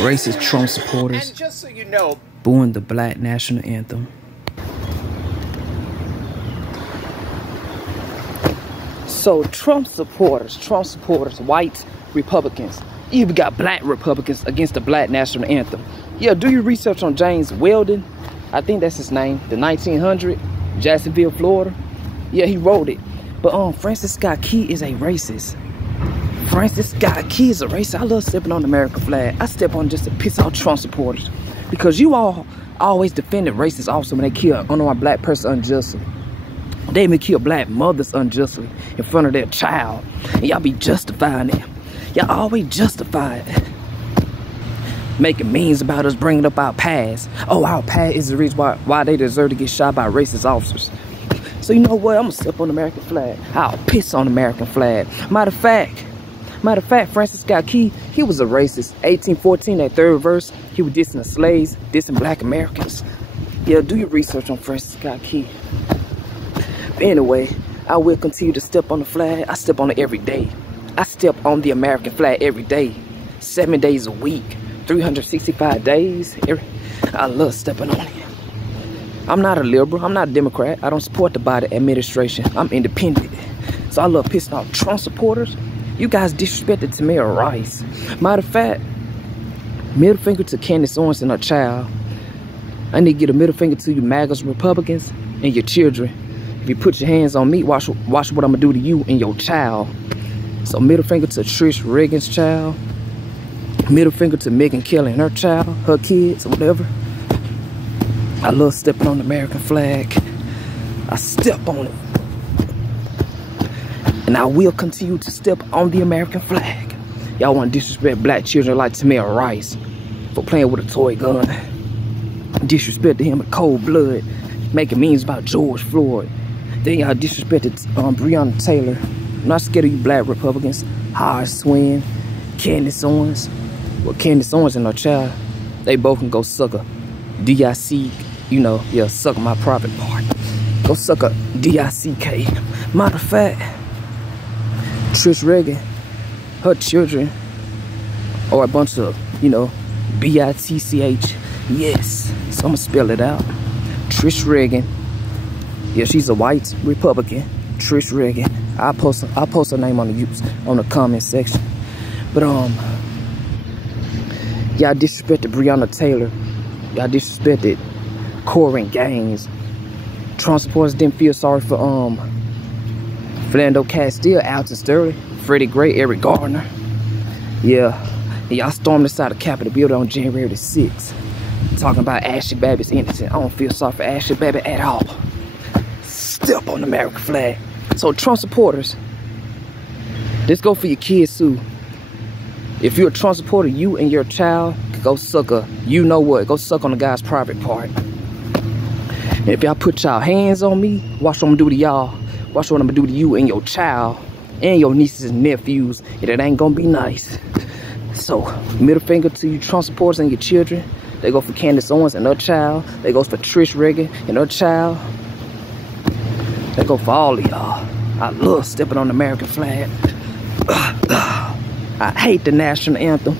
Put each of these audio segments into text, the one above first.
Racist Trump supporters And just so you know, booing the Black national anthem. So Trump supporters, white Republicans, even got black Republicans against the Black national anthem. Yeah, do your research on James Weldon. I think that's his name. The 1900, Jacksonville, Florida. Yeah, he wrote it. But Francis Scott Key is a racist. Francis Scott Key is a racist. I love stepping on the American flag. I step on just to piss off Trump supporters. Because you all always defended racists also when they kill an unarmed black person unjustly. They even kill black mothers unjustly in front of their child. And y'all be justifying it. Y'all always justify it. Making memes about us bringing up our past. Oh, our past is the reason why they deserve to get shot by racist officers. So you know what? I'm gonna step on the American flag. I'll piss on the American flag. Matter of fact, Francis Scott Key, he was a racist. 1814, that third verse, he was dissing the slaves, dissing black Americans. Yeah, do your research on Francis Scott Key. But anyway, I will continue to step on the flag. I step on it every day. I step on the American flag every day. 7 days a week, 365 days. I love stepping on it. I'm not a liberal. I'm not a Democrat. I don't support the Biden administration. I'm independent. So I love pissing off Trump supporters. You guys disrespected Tamir Rice. Matter of fact, middle finger to Candace Owens and her child. I need to get a middle finger to you MAGAs Republicans and your children. If you put your hands on me, watch what I'm gonna do to you and your child. So middle finger to Trish Reagan's child. Middle finger to Megyn Kelly and her child, her kids, or whatever. I love stepping on the American flag. I step on it. And I will continue to step on the American flag. Y'all want to disrespect black children like Tamir Rice for playing with a toy gun. Disrespected him in cold blood, making memes about George Floyd. Then y'all disrespected Breonna Taylor. I'm not scared of you black Republicans. Horace Swin, Candace Owens. Well, Candace Owens and her child, they both can go suck a DIC, you know, yeah, suck my private part. Go suck a DICK. Matter of fact, Trish Reagan, her children are a bunch of, you know, BITCH. Yes. So I'm gonna spell it out. Trish Reagan. Yeah, she's a white Republican. Trish Reagan. I'll post her name on the comment section. But y'all disrespected Breonna Taylor. Y'all disrespected Corin Gaines. Trump supporters didn't feel sorry for Philando Castile, Alton Sterling, Freddie Gray, Eric Gardner. Yeah, y'all stormed inside the Capitol building on January the 6th. Talking about Ashley Babbitt's innocent. I don't feel sorry for Ashley Babbitt at all. Step on the American flag. So Trump supporters, this go for your kids too. If you're a Trump supporter, you and your child could go suck a, you know what, go suck on the guy's private part. And if y'all put y'all hands on me, watch what I'm gonna do to y'all. Watch what I'm gonna do to you and your child and your nieces and nephews. And it ain't gonna be nice. So, middle finger to you Trump supporters and your children. They go for Candace Owens and her child. They go for Trish Reagan and her child. They go for all of y'all. I love stepping on the American flag. I hate the national anthem.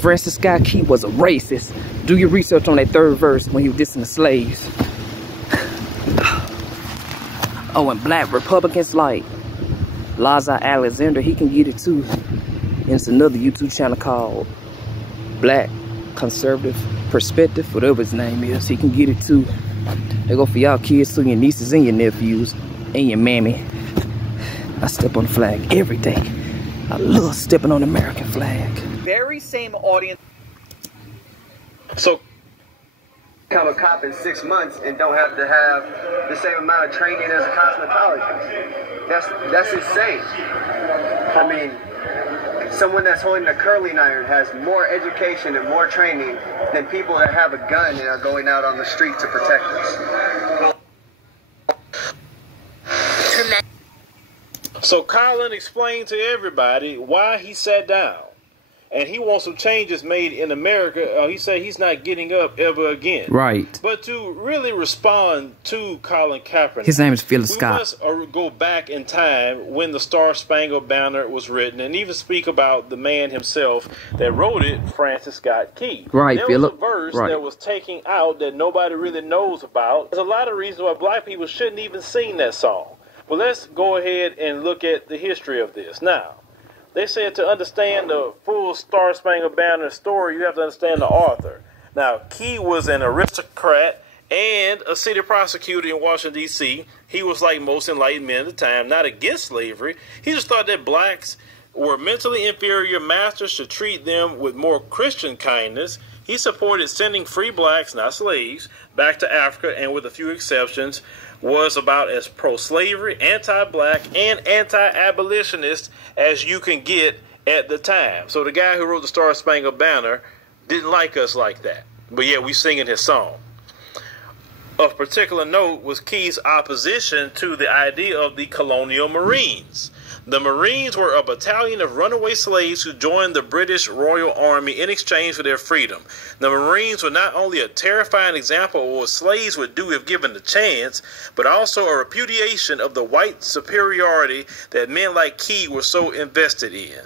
Francis Scott Key was a racist. Do your research on that third verse when he was dissing the slaves. Oh, and black Republicans like Laza Alexander, he can get it too. And it's another YouTube channel called Black Conservative Perspective, whatever his name is. He can get it too. They go for y'all kids too, your nieces and your nephews and your mammy. I step on the flag every day. I love stepping on the American flag. very same audience. So become a cop in 6 months and don't have to have the same amount of training as a cosmetologist. That's insane. I mean, someone that's holding a curling iron has more education and more training than people that have a gun and are going out on the street to protect us. Colin explained to everybody why he sat down. and he wants some changes made in America. He said he's not getting up ever again. Right. But to really respond to Colin Kaepernick, his name is Phyllis Scott. We must go back in time when the Star Spangled Banner was written, and even speak about the man himself that wrote it, Francis Scott Key. Right, there Philip. was a verse Right. that was taken out that nobody really knows about. There's a lot of reasons why black people shouldn't even sing that song. Well, let's go ahead and look at the history of this. Now, they said to understand the full Star Spangled Banner story, you have to understand the author. Now, Key was an aristocrat and a city prosecutor in Washington, D.C. He was like most enlightened men at the time, not against slavery. He just thought that blacks were mentally inferior masters should treat them with more Christian kindness. He supported sending free blacks, not slaves, back to Africa, and with a few exceptions, was about as pro-slavery, anti-black, and anti-abolitionist as you can get at the time. So the guy who wrote the Star Spangled Banner didn't like us like that. But yeah, we singing his song. Of particular note was Key's opposition to the idea of the colonial Marines. The Marines were a battalion of runaway slaves who joined the British Royal Army in exchange for their freedom. The Marines were not only a terrifying example of what slaves would do if given the chance, but also a repudiation of the white superiority that men like Key were so invested in.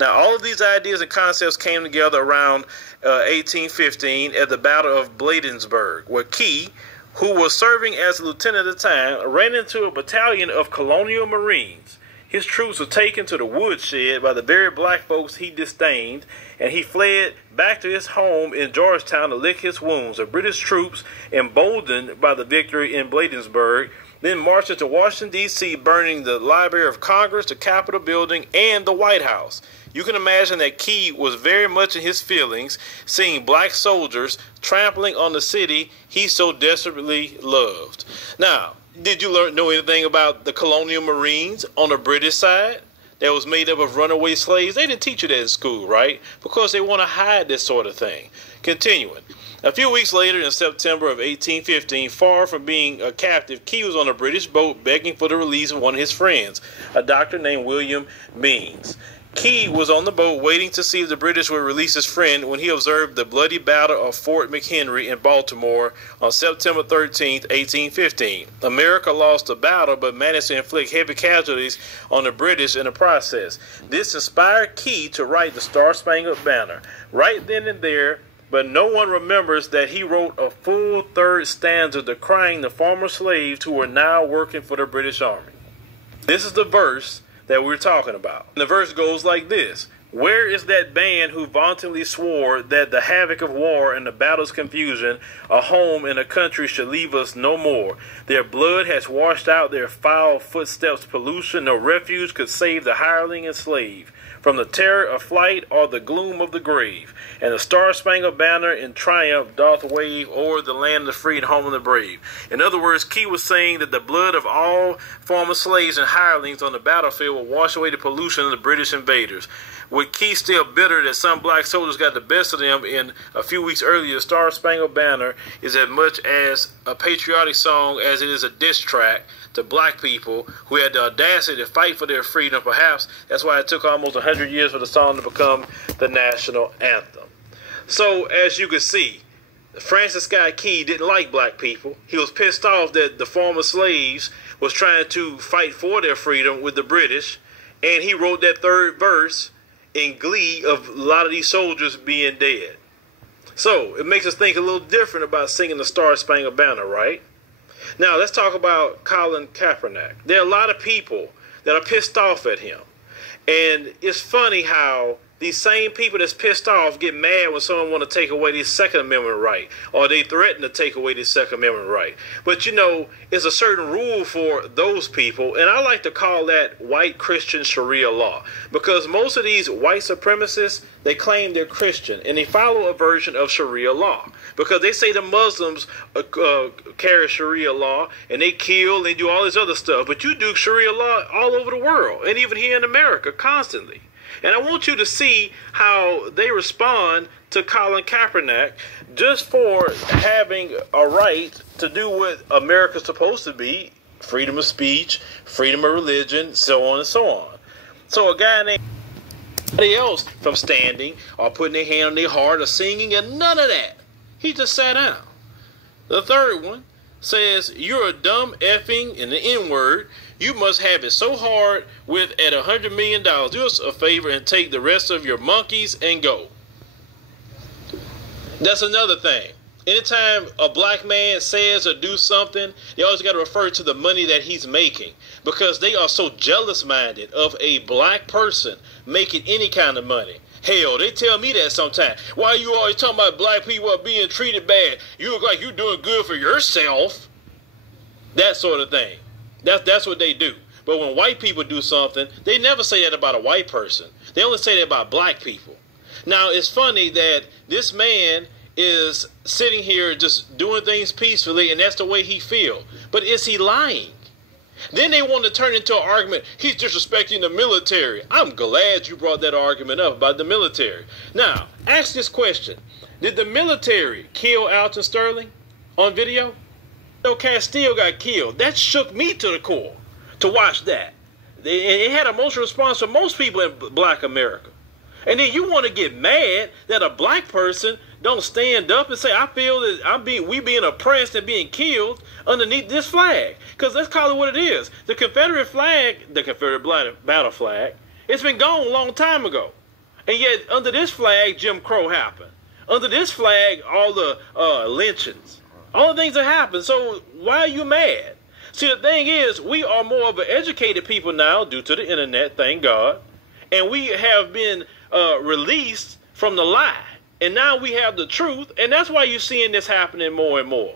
Now, all of these ideas and concepts came together around 1815 at the Battle of Bladensburg, where Key, who was serving as a lieutenant at the time, ran into a battalion of colonial Marines. His troops were taken to the woodshed by the very black folks he disdained, and he fled back to his home in Georgetown to lick his wounds. The British troops, emboldened by the victory in Bladensburg, then marched into Washington, D.C., burning the Library of Congress, the Capitol building, and the White House. You can imagine that Key was very much in his feelings, seeing black soldiers trampling on the city he so desperately loved. Now, did you know anything about the colonial Marines on the British side that was made up of runaway slaves? They didn't teach you that in school, right? Because they want to hide this sort of thing. Continuing. A few weeks later, in September of 1815, far from being a captive, Key was on a British boat begging for the release of one of his friends, a doctor named William Means. Key was on the boat waiting to see if the British would release his friend when he observed the bloody battle of Fort McHenry in Baltimore on September 13, 1815. America lost the battle but managed to inflict heavy casualties on the British in the process. This inspired Key to write the Star Spangled Banner. Right then and there, but no one remembers that he wrote a full third stanza decrying the former slaves who were now working for the British Army. This is the verse that we're talking about. And the verse goes like this: "Where is that band who vauntingly swore that the havoc of war and the battle's confusion, a home and a country should leave us no more? Their blood has washed out their foul footsteps' pollution. No refuge could save the hireling and slave from the terror of flight or the gloom of the grave. And the Star-Spangled Banner in triumph doth wave o'er the land of the free and home of the brave." In other words, Key was saying that the blood of all former slaves and hirelings on the battlefield will wash away the pollution of the British invaders. With Key still bitter that some black soldiers got the best of them in a few weeks earlier, the Star-Spangled Banner is as much as a patriotic song as it is a diss track to black people who had the audacity to fight for their freedom. Perhaps that's why it took almost 100 years for the song to become the national anthem. So, as you can see, Francis Scott Key didn't like black people. He was pissed off that the former slaves was trying to fight for their freedom with the British, and he wrote that third verse in glee of a lot of these soldiers being dead. So, it makes us think a little different about singing the Star-Spangled Banner, right? Now, let's talk about Colin Kaepernick. There are a lot of people that are pissed off at him. And it's funny how these same people that's pissed off get mad when someone want to take away their Second Amendment right, or they threaten to take away their Second Amendment right. But you know, it's a certain rule for those people, and I like to call that white Christian Sharia law, because most of these white supremacists, they claim they're Christian, and they follow a version of Sharia law, because they say the Muslims carry Sharia law, and they kill, and they do all this other stuff, but you do Sharia law all over the world, and even here in America, constantly. And I want you to see how they respond to Colin Kaepernick just for having a right to do what America's supposed to be: freedom of speech, freedom of religion, so on and so on. So a guy named... Nobody else from standing or putting their hand on their heart or singing and none of that. He just sat down. The third one says, you're a dumb effing and the N-word. You must have it so hard with at $100 million. Do us a favor and take the rest of your monkeys and go. That's another thing. Anytime a black man says or do something, they always got to refer to the money that he's making because they are so jealous-minded of a black person making any kind of money. Hell, they tell me that sometimes. Why are you always talking about black people are being treated bad? You look like you're doing good for yourself. That sort of thing. That's what they do. But when white people do something, they never say that about a white person. They only say that about black people. Now, it's funny that this man is sitting here just doing things peacefully, and that's the way he feels. But is he lying? Then they want to turn into an argument. He's disrespecting the military. I'm glad you brought that argument up about the military. Now, ask this question. Did the military kill Alton Sterling on video? No, Castile got killed. That shook me to the core to watch that. It had an emotional response for most people in black America. And then you want to get mad that a black person don't stand up and say, I feel that we being oppressed and being killed underneath this flag. Because let's call it what it is. The Confederate flag, the Confederate battle flag, it's been gone a long time ago. And yet under this flag, Jim Crow happened. Under this flag, all the lynchings, all the things that happened. So why are you mad? See, the thing is, we are more of an educated people now due to the internet, thank God. And we have been released from the lie. And now we have the truth. And that's why you're seeing this happening more and more.